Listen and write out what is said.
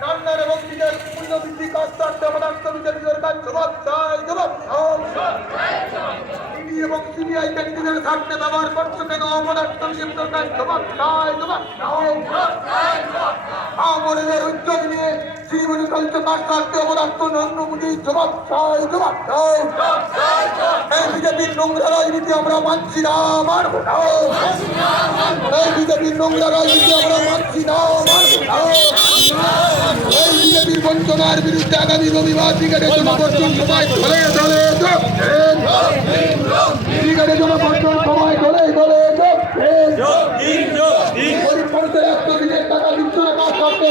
কান্নার এবং বিজয়ের মূল্যবৃদ্ধি কাজ করতে বিজেপির কাজ জবাব চাই জবাব ইডি এবং সিবিআই কে নিজেদের স্বার্থে ব্যবহার করছো কেন অপদার্থ বিজেপির কাজ জবাব চাই জবাব আমলের উদ্যোগ নিয়ে শ্রীমণি চলছে কাজ করতে অপদার্থ নরেন্দ্র মোদী জবাব চাই জবাব এই বিজেপির নোংরা রাজনীতি আমরা মানছি না মানব না এই বিজেপির নোংরা রাজনীতি আমরা মানছি না এই বিজেপির বঞ্চনার বিরুদ্ধে আগামী রবিবার ব্রিগেডের জনগর্জন সবাই ধরে ধরে ব্রিগেডের জনগর্জন সবাই ধরে ধরে গরিব মানুষের 100 দিনের টাকা দিচ্ছ না কাজ করতে